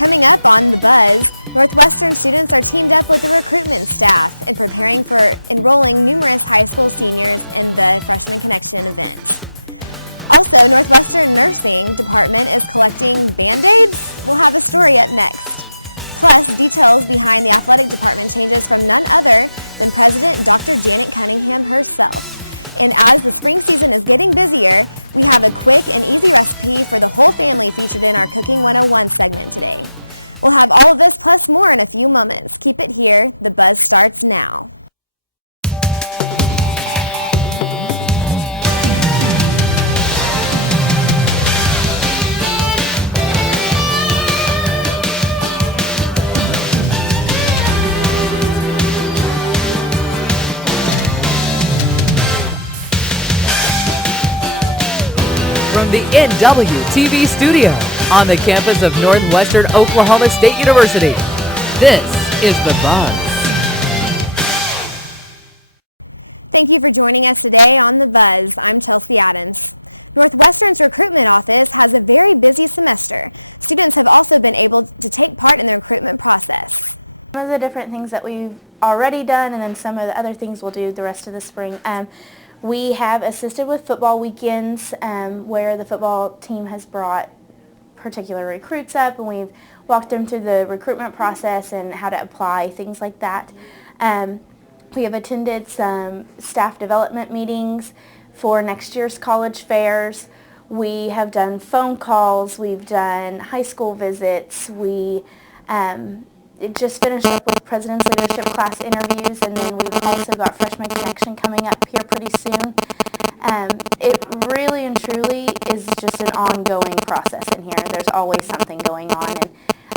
Coming up on The Buzz, Northwestern students are teamed up with the recruitment staff in preparing for enrolling numerous high school seniors in the Freshman Connection event. Also, Northwestern Nursing Department is collecting Band-Aids. We'll have a story up next. Plus, details behind the athletic department changes from none other than President Dr. Janet Cunningham herself. And as the spring season is getting busier, we have a quick and easy recipe for the whole family featured in our Cooking 101 segment today. We'll have all of this plus more in a few moments. Keep it here. The Buzz starts now. From the NWTV studio on the campus of Northwestern Oklahoma State University, this is The Buzz. Thank you for joining us today on The Buzz. I'm Chelsea Adams. Northwestern's recruitment office has a very busy semester. Students have also been able to take part in the recruitment process. Some of the different things that we've already done and then some of the other things we'll do the rest of the spring. We have assisted with football weekends where the football team has brought particular recruits up and we've walked them through the recruitment process and how to apply, things like that. We have attended some staff development meetings for next year's college fairs. We have done phone calls. We've done high school visits. We just finished up with President's Leadership Class interviews, and then we've also got Freshman Connection coming up here pretty soon. It really and truly is just an ongoing process in here. There's always something going on,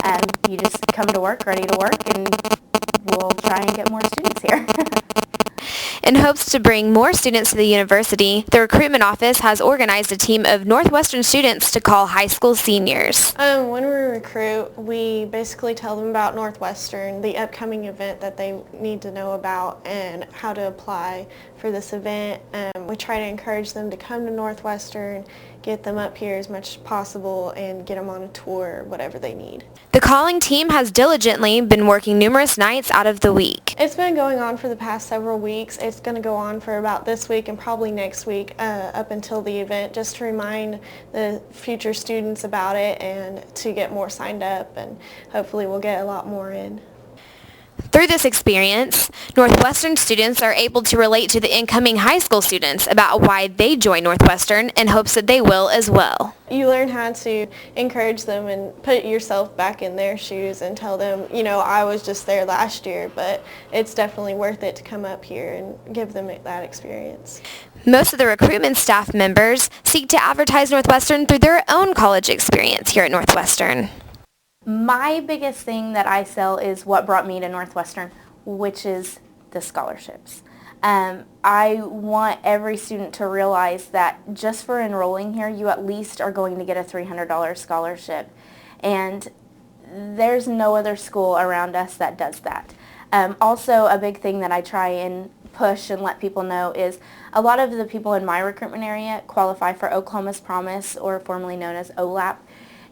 and you just come to work, ready to work, and we'll try and get more students here. In hopes to bring more students to the university, the recruitment office has organized a team of Northwestern students to call high school seniors. When we recruit, we basically tell them about Northwestern, the upcoming event that they need to know about, and how to apply for this event. We try to encourage them to come to Northwestern, get them up here as much as possible, and get them on a tour, whatever they need. The calling team has diligently been working numerous nights out of the week. It's been going on for the past several weeks. It's going to go on for about this week and probably next week up until the event, just to remind the future students about it and to get more signed up, and hopefully we'll get a lot more in. Through this experience, Northwestern students are able to relate to the incoming high school students about why they join Northwestern in hopes that they will as well. You learn how to encourage them and put yourself back in their shoes and tell them, I was just there last year, but it's definitely worth it to come up here and give them that experience. Most of the recruitment staff members seek to advertise Northwestern through their own college experience here at Northwestern. My biggest thing that I sell is what brought me to Northwestern, which is the scholarships. I want every student to realize that just for enrolling here, you at least are going to get a $300 scholarship. And there's no other school around us that does that. Also, a big thing that I try and push and let people know is a lot of the people in my recruitment area qualify for Oklahoma's Promise, or formerly known as OLAP.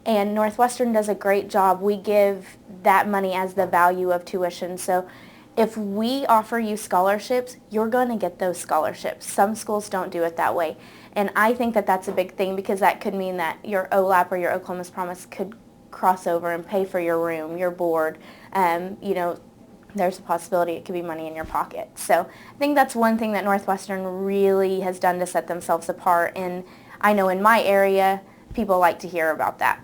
And Northwestern does a great job. We give that money as the value of tuition. So if we offer you scholarships, you're going to get those scholarships. Some schools don't do it that way. And I think that that's a big thing, because that could mean that your OLAP or your Oklahoma's Promise could cross over and pay for your room, your board. There's a possibility it could be money in your pocket. So I think that's one thing that Northwestern really has done to set themselves apart. And I know in my area, people like to hear about that.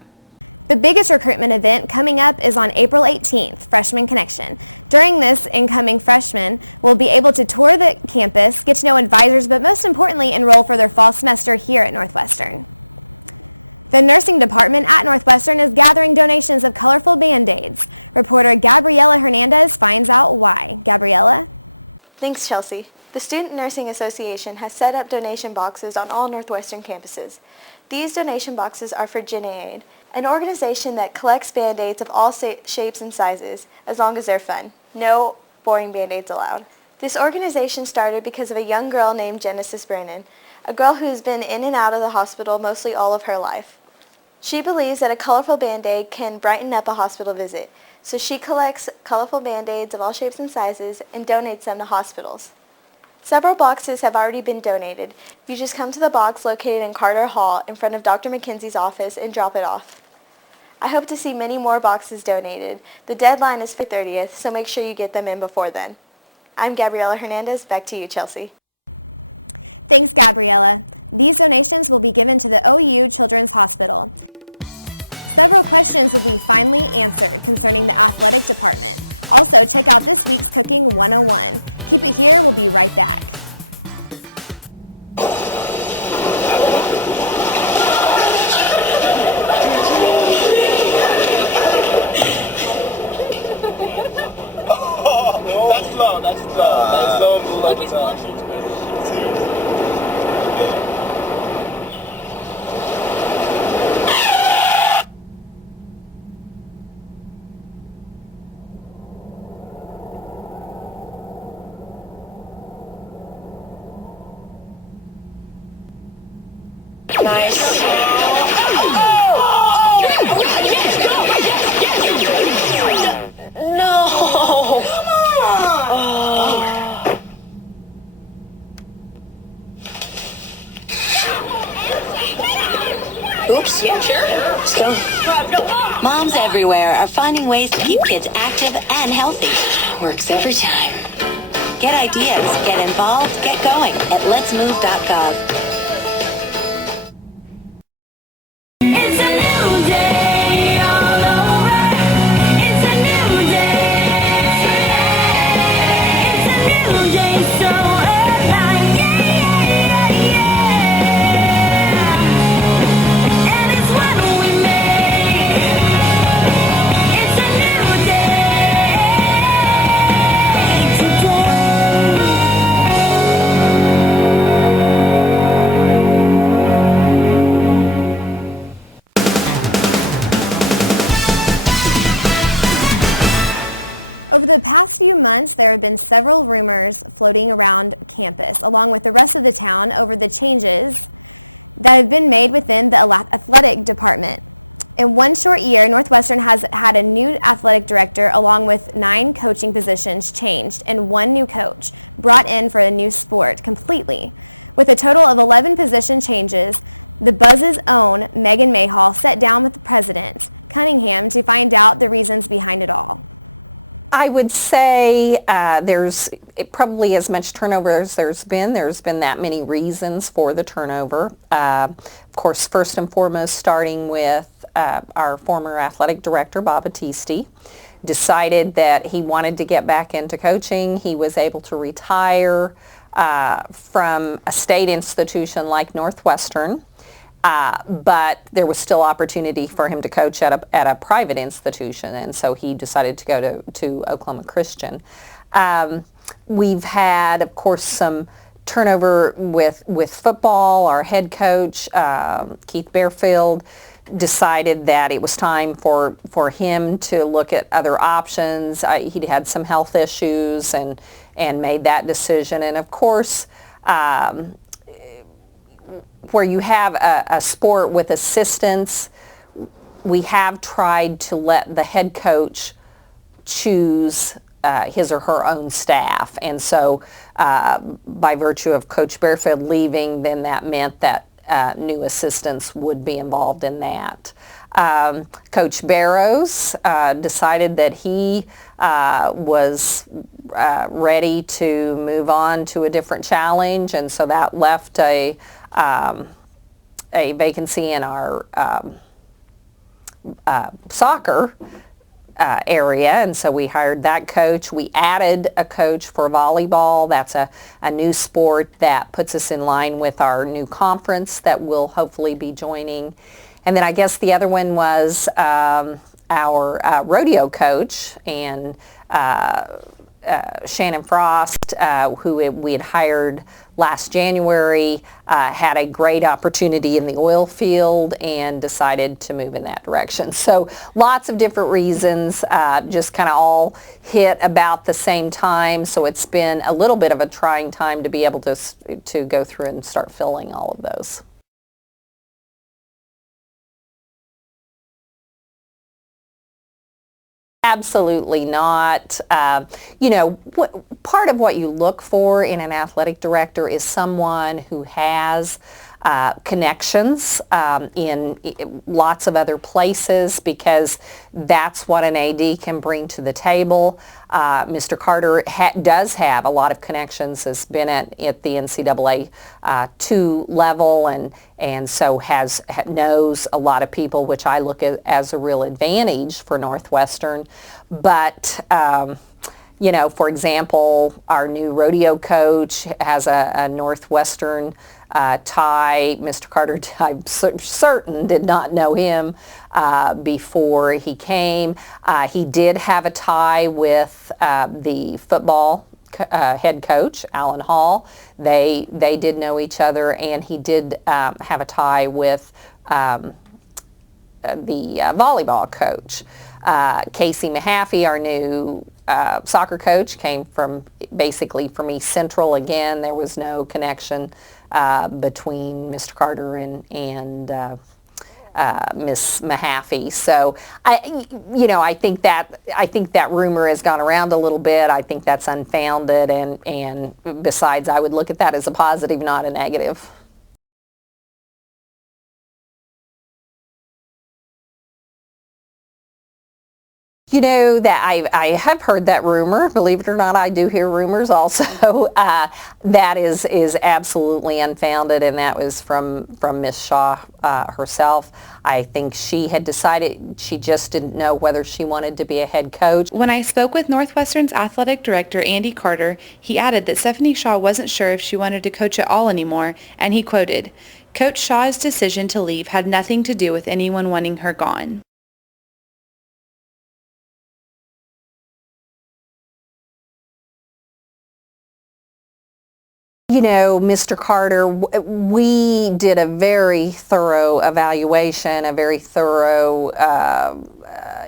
The biggest recruitment event coming up is on April 18th, Freshman Connection. During this, incoming freshmen will be able to tour the campus, get to know advisors, but most importantly, enroll for their fall semester here at Northwestern. The nursing department at Northwestern is gathering donations of colorful Band-Aids. Reporter Gabriela Hernandez finds out why. Gabriela? Thanks, Chelsea. The Student Nursing Association has set up donation boxes on all Northwestern campuses. These donation boxes are for JenAid, an organization that collects Band-Aids of all shapes and sizes, as long as they're fun. No boring Band-Aids allowed. This organization started because of a young girl named Genesis Brannon, a girl who's been in and out of the hospital mostly all of her life. She believes that a colorful Band-Aid can brighten up a hospital visit, so she collects colorful Band-Aids of all shapes and sizes and donates them to hospitals. Several boxes have already been donated. You just come to the box located in Carter Hall in front of Dr. McKenzie's office and drop it off. I hope to see many more boxes donated. The deadline is February 30th, so make sure you get them in before then. I'm Gabriela Hernandez. Back to you, Chelsea. Thanks, Gabriela. These donations will be given to the OU Children's Hospital. Several questions will be finally answered concerning the athletic department. Also, check out this week's Cooking 101. Keep it here. We'll be right back. Oops. Yeah, sure. Let's go. Moms everywhere are finding ways to keep kids active and healthy. Works every time. Get ideas, get involved, get going at letsmove.gov. It's a new day all over. It's a new day. It's a new day, so alive. Yeah. And it's what we make. It's a new day today. Over the past few months, there have been several rumors floating around campus, along with the rest of the town, over the changes that have been made within the athletic department. In one short year, Northwestern has had a new athletic director along with 9 coaching positions changed and 1 new coach brought in for a new sport completely. With a total of 11 position changes, the Buzz's own Megan Mayhall sat down with the president, Cunningham, to find out the reasons behind it all. I would say there's probably as much turnover as there's been that many reasons for the turnover. Of course, first and foremost, starting with our former athletic director, Bob Battisti, decided that he wanted to get back into coaching. He was able to retire from a state institution like Northwestern. But there was still opportunity for him to coach at a private institution, and so he decided to go to Oklahoma Christian. We've had, of course, some turnover with football. Our head coach, Keith Bearfield, decided that it was time for him to look at other options. He'd had some health issues and made that decision. And of course, where you have a sport with assistants, we have tried to let the head coach choose his or her own staff. And so by virtue of Coach Bearfield leaving, then that meant that new assistants would be involved in that. Coach Barrows decided that he was ready to move on to a different challenge, and so that left a vacancy in our soccer area, and so we hired that coach. We added a coach for volleyball. That's a new sport that puts us in line with our new conference that we'll hopefully be joining. And then I guess the other one was our rodeo coach, and Shannon Frost, who we had hired last January, had a great opportunity in the oil field and decided to move in that direction. So lots of different reasons, just kind of all hit about the same time. So it's been a little bit of a trying time to be able to go through and start filling all of those. absolutely not. Part of what you look for in an athletic director is someone who has connections in lots of other places, because that's what an AD can bring to the table. Mr. Carter does have a lot of connections, has been at the NCAA 2 level, and so knows a lot of people, which I look at as a real advantage for Northwestern. But for example, our new rodeo coach has a Northwestern tie. Mr. Carter, I'm certain, did not know him before he came. He did have a tie with the football head coach, Alan Hall. They did know each other, and he did have a tie with the volleyball coach. Casey Mahaffey, our new soccer coach, came basically from East Central. Again, there was no connection between Mr. Carter and Miss Mahaffey. So I think that rumor has gone around a little bit. I think that's unfounded, and besides, I would look at that as a positive, not a negative. That I have heard that rumor. Believe it or not, I do hear rumors also. That is absolutely unfounded, and that was from Miss Shaw herself. I think she had decided she just didn't know whether she wanted to be a head coach. When I spoke with Northwestern's athletic director, Andy Carter, he added that Stephanie Shaw wasn't sure if she wanted to coach at all anymore, and he quoted, "Coach Shaw's decision to leave had nothing to do with anyone wanting her gone." Mr. Carter, we did a very thorough evaluation, a very thorough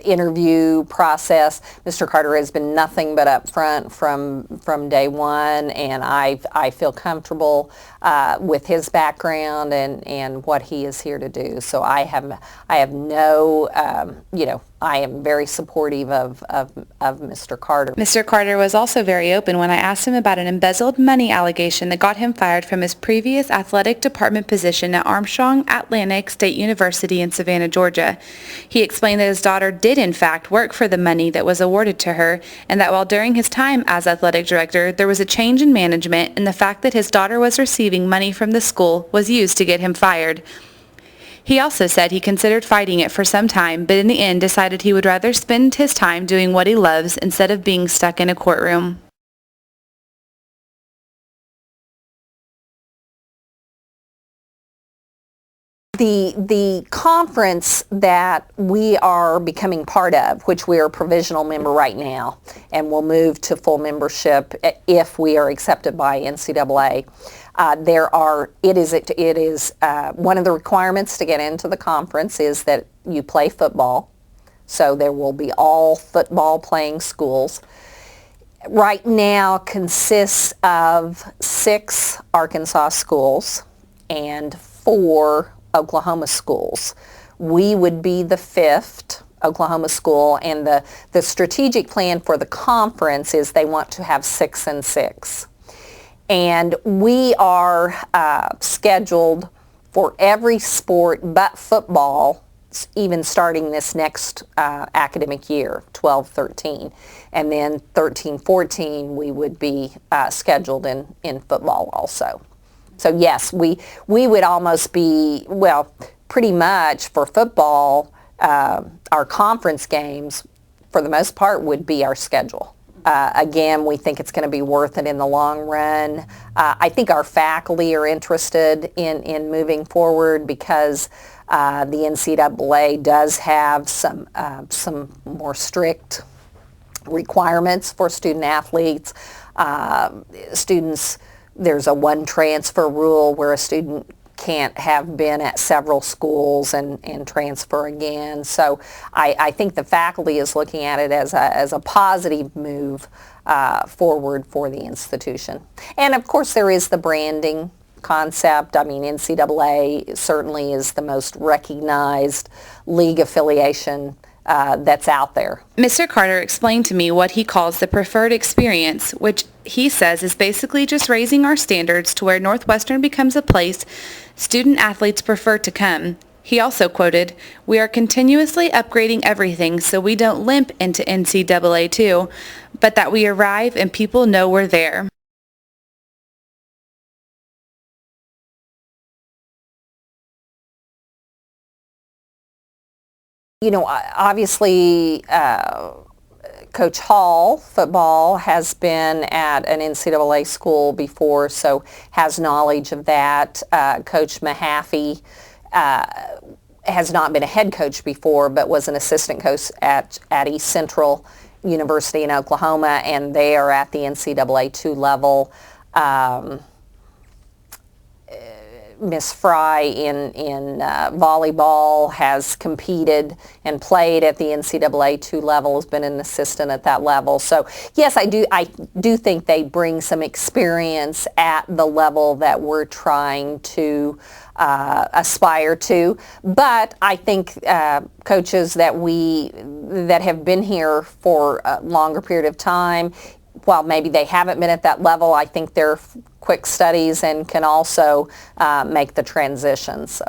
interview process. Mr. Carter has been nothing but upfront from day one, and I feel comfortable with his background and what he is here to do. So I have no, I am very supportive of Mr. Carter. Mr. Carter was also very open when I asked him about an embezzled money allegation that got him fired from his previous athletic department position at Armstrong Atlantic State University in Savannah, Georgia. He explained that his daughter did in fact work for the money that was awarded to her, and that while during his time as athletic director there was a change in management, and the fact that his daughter was receiving money from the school was used to get him fired. He also said he considered fighting it for some time, but in the end decided he would rather spend his time doing what he loves instead of being stuck in a courtroom. The conference that we are becoming part of, which we are a provisional member right now, and will move to full membership if we are accepted by NCAA, it is one of the requirements to get into the conference is that you play football. So there will be all football playing schools. Right now consists of 6 Arkansas schools and 4 Oklahoma schools. We would be the 5th Oklahoma school, and the strategic plan for the conference is they want to have 6 and 6. And we are scheduled for every sport but football, even starting this next academic year, 12-13. And then 13-14, we would be scheduled in football also. So yes, we would almost be, well, pretty much for football, our conference games, for the most part, would be our schedule. Again, we think it's going to be worth it in the long run. I think our faculty are interested in moving forward because the NCAA does have some more strict requirements for student athletes. There's a one transfer rule where a student can't have been at several schools and transfer again. So I think the faculty is looking at it as a positive move forward for the institution. And of course there is the branding concept. I mean, NCAA certainly is the most recognized league affiliation that's out there. Mr. Carter explained to me what he calls the preferred experience, which he says is basically just raising our standards to where Northwestern becomes a place student athletes prefer to come. He also quoted, "We are continuously upgrading everything so we don't limp into NCAA too, but that we arrive and people know we're there." You know, obviously, Coach Hall, football, has been at an NCAA school before, so has knowledge of that. Coach Mahaffey has not been a head coach before, but was an assistant coach at East Central University in Oklahoma, and they are at the NCAA 2 level. Miss Fry in volleyball has competed and played at the NCAA 2 level, has been an assistant at that level. So yes, I do think they bring some experience at the level that we're trying to aspire to. But I think coaches that have been here for a longer period of time, while maybe they haven't been at that level, I think they're quick studies and can also make the transition. So.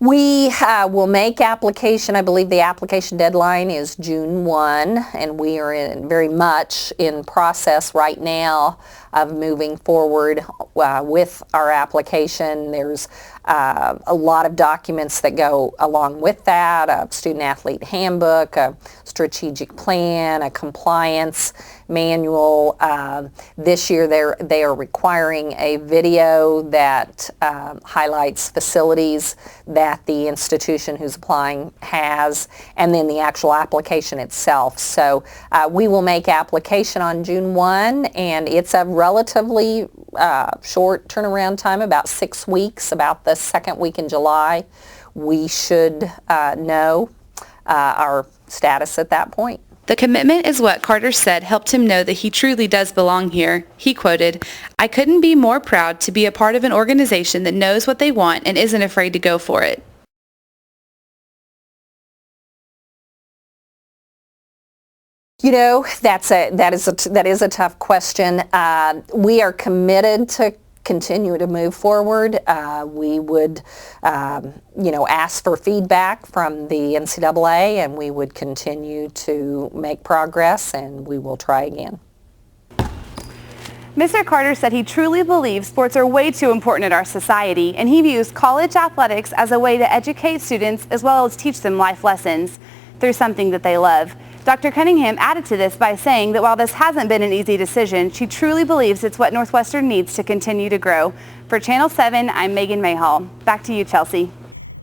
We will make application. I believe the application deadline is June 1, and we are very much in process right now of moving forward with our application. There's a lot of documents that go along with that, a student athlete handbook, a strategic plan, a compliance manual. This year they are requiring a video that highlights facilities that the institution who's applying has, and then the actual application itself. So we will make application on June 1, and it's a relatively short turnaround time, about 6 weeks, about the second week in July. We should know our status at that point. The commitment is what Carter said helped him know that he truly does belong here. He quoted, "I couldn't be more proud to be a part of an organization that knows what they want and isn't afraid to go for it." You know, that is a tough question. We are committed to continue to move forward. We would, ask for feedback from the NCAA, and we would continue to make progress, and we will try again. Mr. Carter said he truly believes sports are way too important in our society, and he views college athletics as a way to educate students as well as teach them life lessons through something that they love. Dr. Cunningham added to this by saying that while this hasn't been an easy decision, she truly believes it's what Northwestern needs to continue to grow. For Channel 7, I'm Megan Mayhall. Back to you, Chelsea.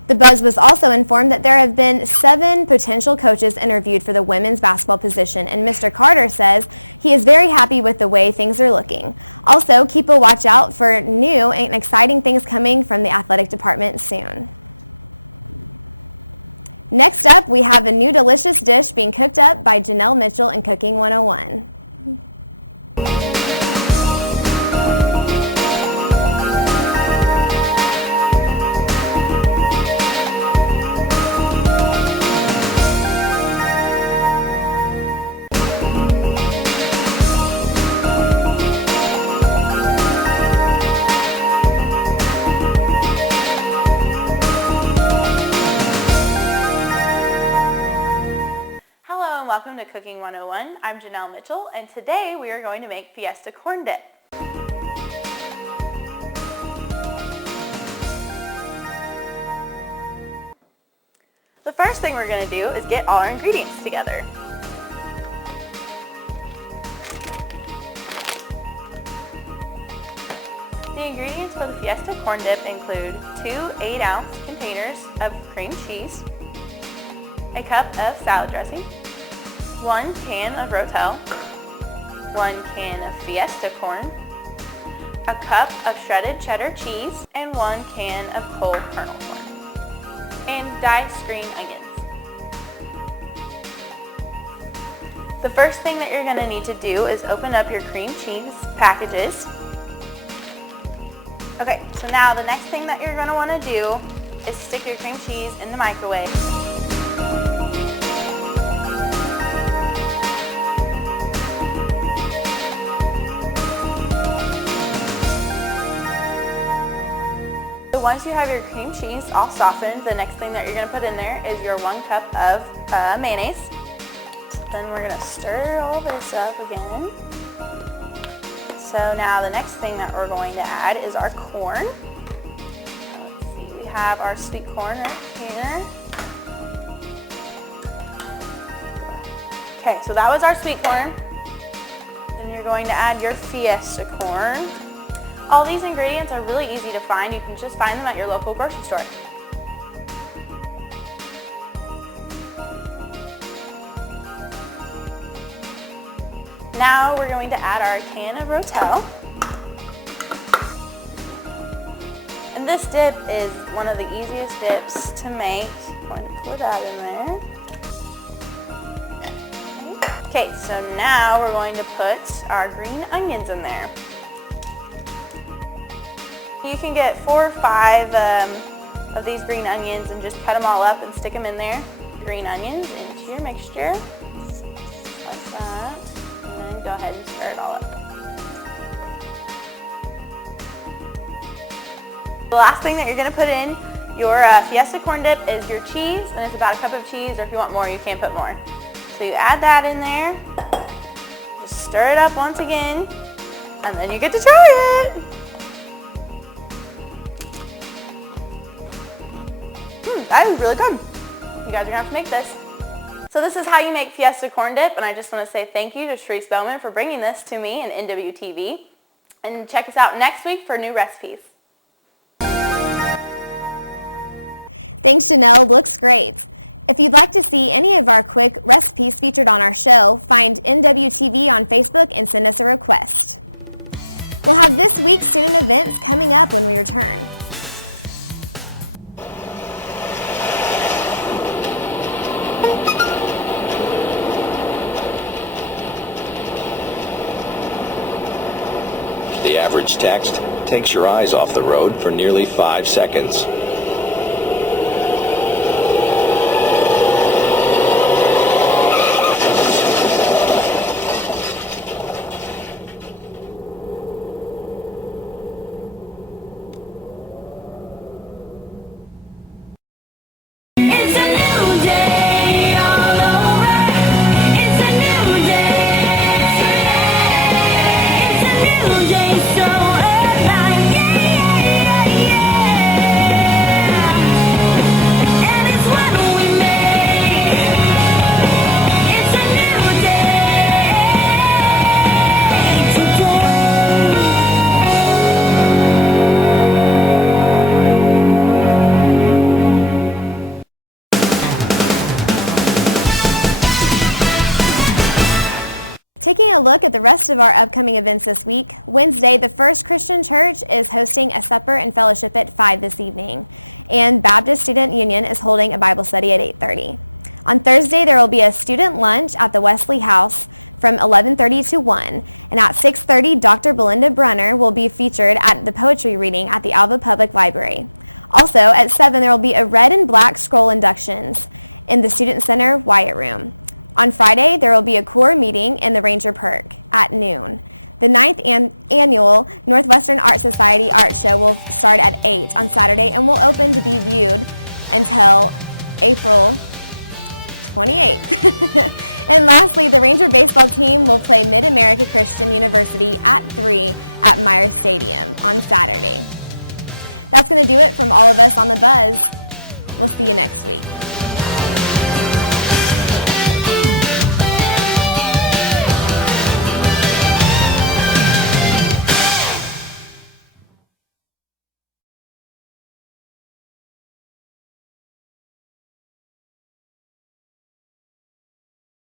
The Buzz was also informed that there have been 7 potential coaches interviewed for the women's basketball position, and Mr. Carter says he is very happy with the way things are looking. Also, keep a watch out for new and exciting things coming from the athletic department soon. Next up, we have a new delicious dish being cooked up by Janelle Mitchell in Cooking 101. Welcome to Cooking 101. I'm Janelle Mitchell, and today we are going to make Fiesta corn dip. The first thing we're going to do is get all our ingredients together. The ingredients for the Fiesta corn dip include 2 8-ounce containers of cream cheese, a cup of salad dressing, 1 can of Rotel, 1 can of Fiesta corn, a cup of shredded cheddar cheese, and 1 can of whole kernel corn, and diced green onions. The first thing that you're going to need to do is open up your cream cheese packages. Okay, so now the next thing that you're going to want to do is stick your cream cheese in the microwave. So once you have your cream cheese all softened, the next thing that you're going to put in there is your 1 cup of mayonnaise. Then we're going to stir all this up again. So now the next thing that we're going to add is our corn. Let's see, we have our sweet corn right here. Okay, so that was our sweet corn. Then you're going to add your Fiesta corn. All these ingredients are really easy to find. You can just find them at your local grocery store. Now we're going to add our can of Rotel. And this dip is one of the easiest dips to make. I'm going to pour that in there. Okay, so now we're going to put our green onions in there. You can get 4 or 5 of these green onions and just cut them all up and stick them in there. Green onions into your mixture, like that, and then go ahead and stir it all up. The last thing that you're going to put in your Fiesta corn dip is your cheese, and it's about a cup of cheese, or if you want more, you can put more. So you add that in there, just stir it up once again, and then you get to try it. That is really good. You guys are going to have to make this. So this is how you make Fiesta corn dip, and I just want to say thank you to Sharice Bowman for bringing this to me in NWTV. And check us out next week for new recipes. Thanks, Janelle. Looks great. If you'd like to see any of our quick recipes featured on our show, find NWTV on Facebook and send us a request. We'll have this week's student events coming up when we return. The average text takes your eyes off the road for nearly 5 seconds. Taking a look at the rest of our upcoming events this week, Wednesday, the First Christian Church is hosting a supper and fellowship at 5 this evening, and Baptist Student Union is holding a Bible study at 8:30. On Thursday, there will be a student lunch at the Wesley House from 11:30 to 1, and at 6:30, Dr. Belinda Brunner will be featured at the poetry reading at the Alva Public Library. Also, at 7, there will be a red and black scroll inductions in the Student Center Wyatt Room. On Friday, there will be a core meeting in the Ranger Park at noon. The 9th annual Northwestern Art Society Art Show will start at 8 on Saturday and will open to be viewed until April 28th. And lastly, the Ranger baseball team will play Mid-America Christian University at 3 at Myers Stadium on Saturday. That's going to do it from all of us on The Buzz. We'll see you next week.